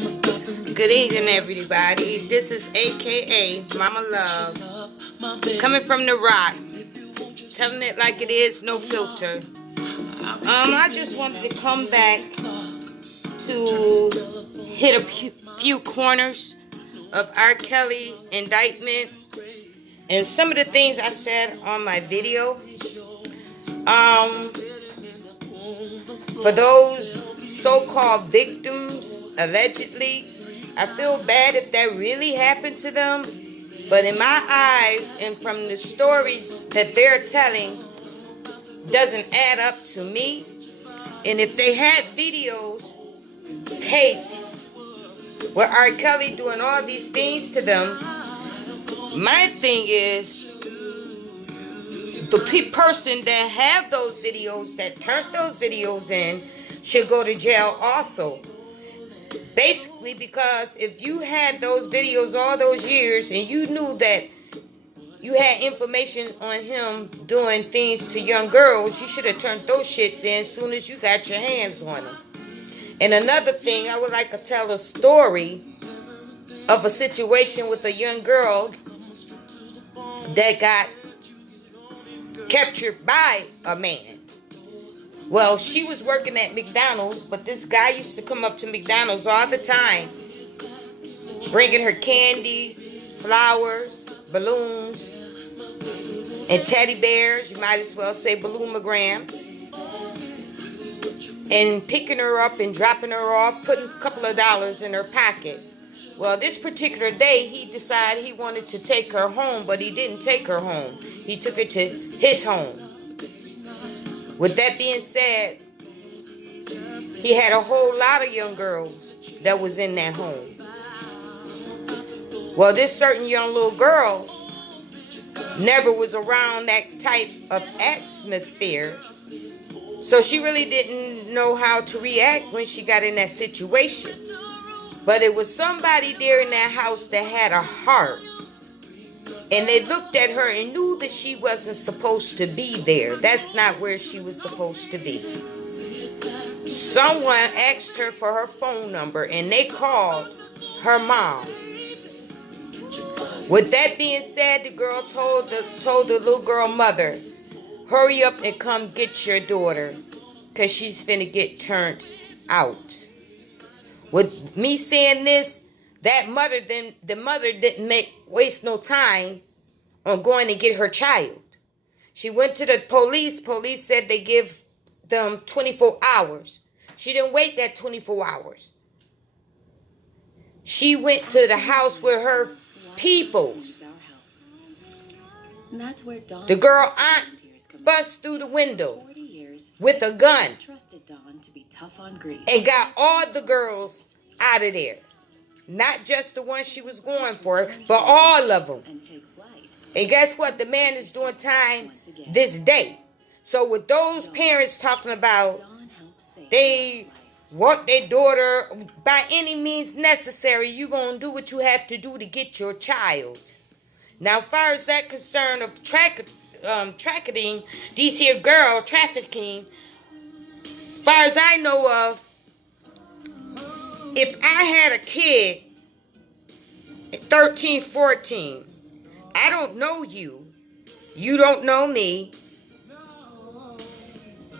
Good evening, everybody. This is AKA Mama Love, coming from the rock, telling it like it is, no filter. I just wanted to come back to hit a few corners of R. Kelly indictment and some of the things I said on my video. For those so-called victims, allegedly, I feel bad if that really happened to them. But in my eyes and from the stories that they're telling, doesn't add up to me. And if they had videos, tapes, with R. Kelly doing all these things to them, my thing is, the person that have those videos, that turned those videos in, should go to jail also. Basically, because if you had those videos all those years and you knew that you had information on him doing things to young girls, you should have turned those shits in as soon as you got your hands on them. And another thing, I would like to tell a story of a situation with a young girl that got captured by a man. Well, she was working at McDonald's, but this guy used to come up to McDonald's all the time, bringing her candies, flowers, balloons, and teddy bears. You might as well say balloonograms. And picking her up and dropping her off, putting a couple of dollars in her pocket. Well, this particular day, he decided he wanted to take her home, but he didn't take her home. He took her to his home. With that being said, he had a whole lot of young girls that was in that home. Well, this certain young little girl never was around that type of atmosphere, so she really didn't know how to react when she got in that situation. But it was somebody there in that house that had a heart. And they looked at her and knew that she wasn't supposed to be there. That's not where she was supposed to be. Someone asked her for her phone number and they called her mom. With that being said, the girl told the little girl mother, hurry up and come get your daughter because she's finna get turned out. With me saying this, the mother didn't waste no time on going to get her child. She went to the police. Police said they give them 24 hours. She didn't wait that 24 hours. She went to the house with her peoples. The girl aunt bust through the window with a gun and got all the girls out of there. Not just the one she was going for, but all of them. And guess what? The man is doing time this day. So with those parents talking about they want their daughter by any means necessary, you're going to do what you have to do to get your child. Now, as far as that concern of trafficking, these here girl trafficking, as far as I know of, if I had a kid at 13, 14, I don't know you. You don't know me.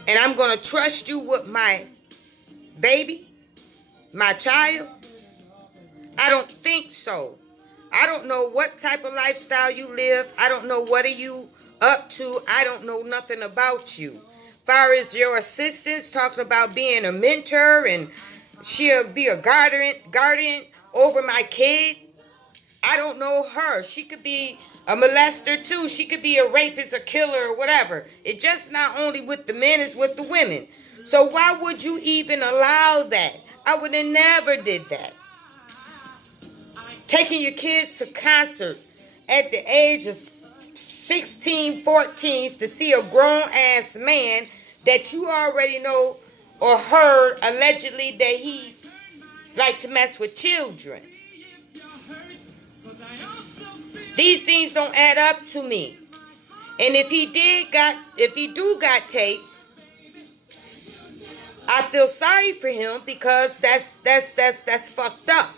And I'm going to trust you with my baby, my child? I don't think so. I don't know what type of lifestyle you live. I don't know what are you up to. I don't know nothing about you. As far as your assistants talking about being a mentor and she'll be a guardian over my kid. I don't know her. She could be a molester too. She could be a rapist, a killer, or whatever. It's just not only with the men, it's with the women. So why would you even allow that? I would have never did that. Taking your kids to concert at the age of 16, 14 to see a grown-ass man that you already know or heard allegedly that he's like to mess with children. These things don't add up to me. And if he do got tapes, I feel sorry for him because that's fucked up.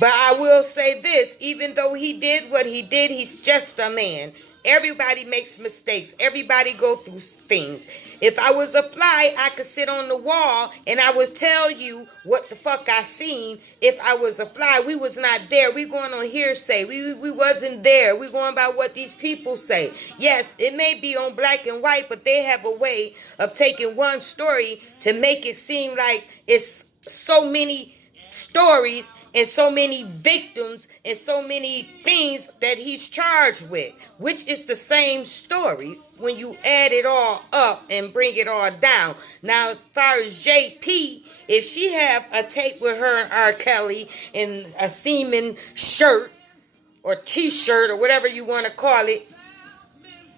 But I will say this, even though he did what he did, he's just a man. Everybody makes mistakes. Everybody go through things. If I was a fly, I could sit on the wall and I would tell you what the fuck I seen. If I was a fly, we was not there. We going on hearsay. We wasn't there. We going by what these people say. Yes, it may be on black and white, but they have a way of taking one story to make it seem like it's so many stories and so many victims and so many things that he's charged with, which is the same story when you add it all up and bring it all down. Now, as far as JP, if she have a tape with her and R. Kelly in a semen shirt or t-shirt or whatever you want to call it,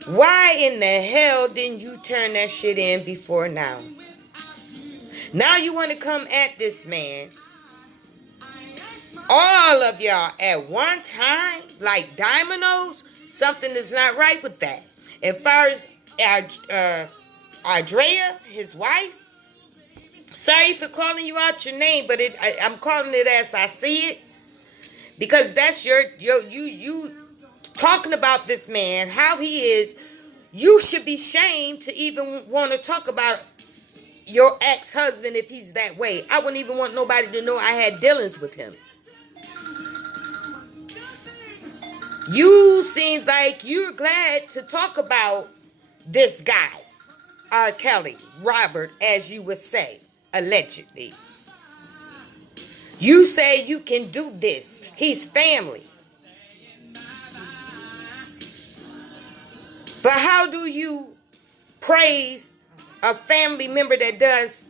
why in the hell didn't you turn that shit in before now? Now you want to come at this man, all of y'all at one time, like dominoes. Something is not right with that. As far as Andrea, his wife, sorry for calling you out your name, but I'm calling it as I see it, because that's you talking about this man, how he is. You should be shamed to even want to talk about your ex-husband if he's that way. I wouldn't even want nobody to know I had dealings with him. You seem like you're glad to talk about this guy, R. Kelly, Robert, as you would say, allegedly. You say you can do this. He's family. But how do you praise a family member that does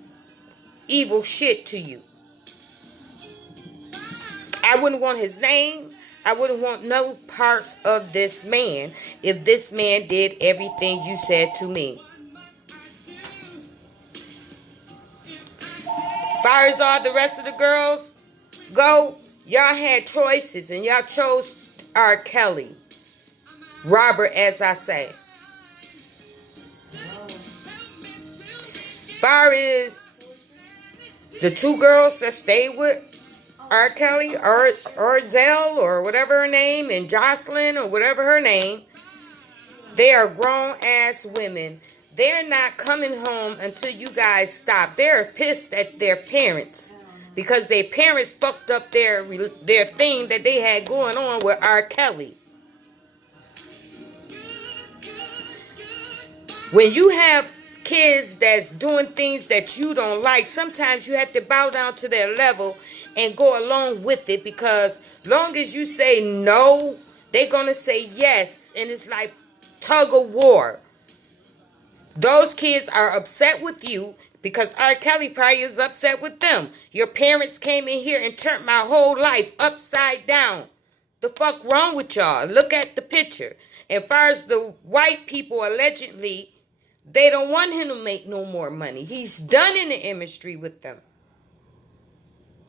evil shit to you? I wouldn't want his name. I wouldn't want no parts of this man if this man did everything you said to me. As far as all the rest of the girls go, y'all had choices and y'all chose R. Kelly. Robert, as I say. As far as the two girls that stayed with R. Kelly, or Zell, or whatever her name, and Jocelyn, or whatever her name, they are grown-ass women. They're not coming home until you guys stop. They're pissed at their parents because their parents fucked up their thing that they had going on with R. Kelly. When you have kids that's doing things that you don't like, sometimes you have to bow down to their level and go along with it, because long as you say no, they're going to say yes, and it's like tug of war. Those kids are upset with you because R. Kelly probably is upset with them. Your parents came in here and turned my whole life upside down. The fuck wrong with y'all? Look at the picture. As far as the white people, allegedly, they don't want him to make no more money. He's done in the industry with them.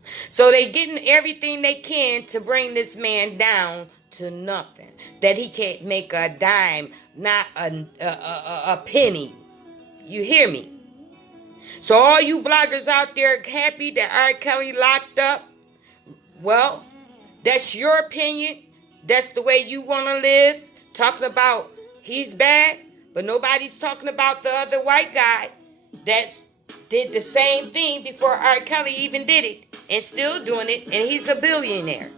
So they getting everything they can to bring this man down to nothing. That he can't make a dime, not a penny. You hear me? So all you bloggers out there happy that R. Kelly locked up, well, that's your opinion. That's the way you want to live. Talking about he's bad, but nobody's talking about the other white guy that did the same thing before R. Kelly even did it, and still doing it, and he's a billionaire.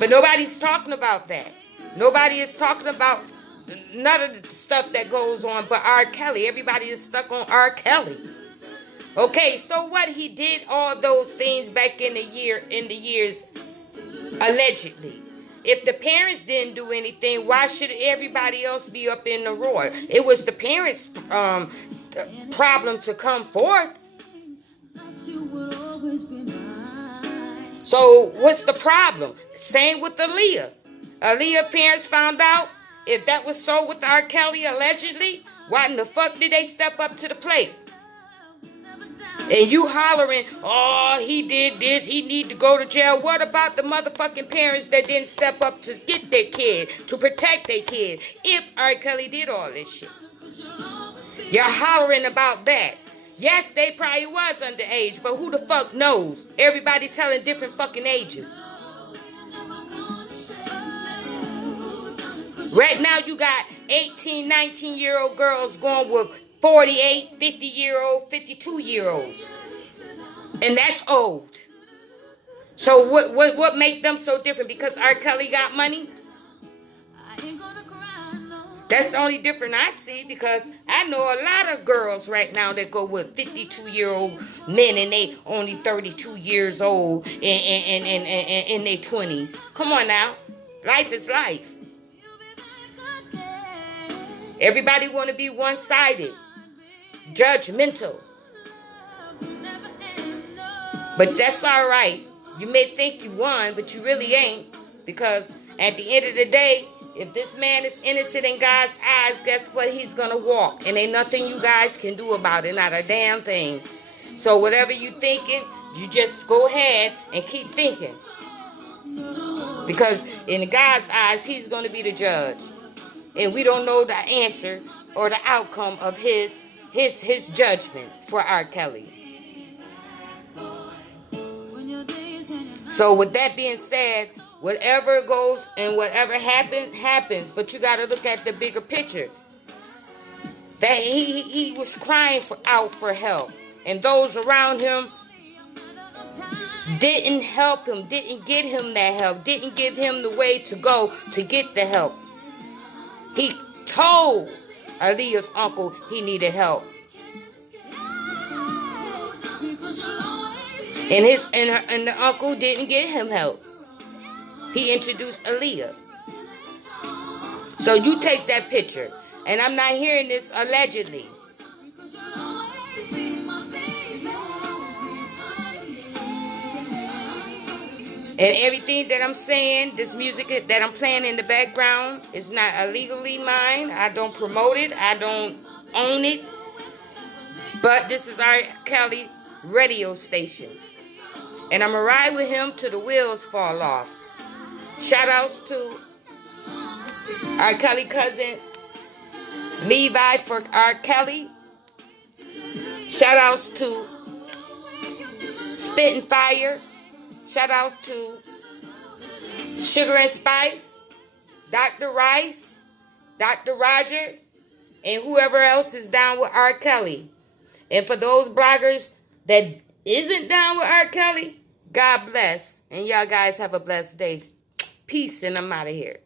But nobody's talking about that. Nobody is talking about none of the stuff that goes on but R. Kelly. Everybody is stuck on R. Kelly. Okay, so what? He did all those things back in the years, allegedly. If the parents didn't do anything, why should everybody else be up in the roar? It was the parents' problem to come forth. So what's the problem? Same with Aaliyah. Aaliyah parents found out if that was so with R. Kelly allegedly, why in the fuck did they step up to the plate? And you hollering, oh, he did this, he need to go to jail. What about the motherfucking parents that didn't step up to get their kid, to protect their kid, if R. Kelly did all this shit? You're hollering about that. Yes, they probably was underage, but who the fuck knows? Everybody telling different fucking ages. Right now you got 18, 19-year-old girls going with 48, 50-year-old, 52-year-olds. And that's old. So what make them so different? Because R. Kelly got money? That's the only difference I see, because I know a lot of girls right now that go with 52-year-old men and they only 32 years old and in their 20s. Come on now. Life is life. Everybody want to be one-sided, judgmental. But that's all right. You may think you won, but you really ain't. Because at the end of the day, if this man is innocent in God's eyes, guess what? He's going to walk. And ain't nothing you guys can do about it. Not a damn thing. So whatever you thinking, you just go ahead and keep thinking. Because in God's eyes, he's going to be the judge. And we don't know the answer or the outcome of his judgment for R. Kelly. So with that being said, whatever goes and whatever happens. But you got to look at the bigger picture. That he was crying out for help. And those around him didn't help him, didn't get him that help, didn't give him the way to go to get the help. He told Aaliyah's uncle he needed help. And the uncle didn't get him help. He introduced Aaliyah. So you take that picture. And I'm not hearing this allegedly. And everything that I'm saying, this music that I'm playing in the background is not illegally mine. I don't promote it. I don't own it. But this is R. Kelly radio station. And I'm going to ride with him till the wheels fall off. Shout outs to R. Kelly cousin Levi for R. Kelly. Shout outs to Spit and Fire. Shout outs to Sugar and Spice, Dr. Rice, Dr. Roger, and whoever else is down with R. Kelly. And for those bloggers that isn't down with R. Kelly, God bless. And y'all guys have a blessed day. Peace, and I'm out of here.